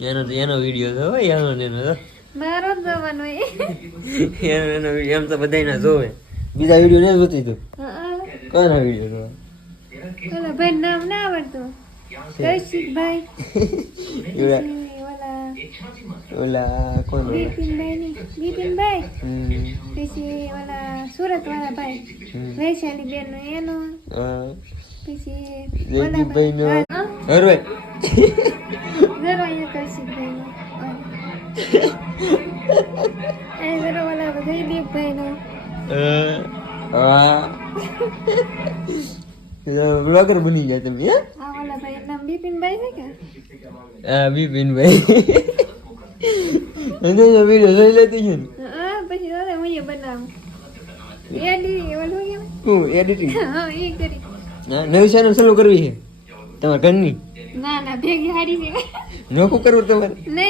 એનો વિડીયો તો હોય એનો તો મારો જ જોવાનો એનો વિડીયો એમ તો બધાયના જોવે બીજા વિડીયો નહીં જોતી તું હા કોના વિડીયો જોવે ઓલા ભાઈ નામ ના આવડતું કૌશિકભાઈ ઓલા ઓલા ઓલા કોણ ઓલા બિપિનભાઈ પછી ઓલા સુરત વાળા ભાઈ વૈશાલી બેન નો એનો પછી જયદીપભાઈ નો હરભાઈ જરો અહીંયા કૌશિકભાઈ નો જરો ઓલા જયદીપભાઈ નો બ્લોગર બની ગયા તમે હે આ ઓલા ભાઈ નામ બિપિનભાઈ છે કે હા બિપિનભાઈ એને વિડીયો જોઈ લેતી છે ને હા પછી દાદા હું એ બનાવું એડી ઓલું કેમ હું એડિટિંગ હા એ કરી નવી ચેનલ ચાલુ કરવી છે તમારા ઘરની ના ભેગી હારી છે નોખું કરવું તમારે નહીં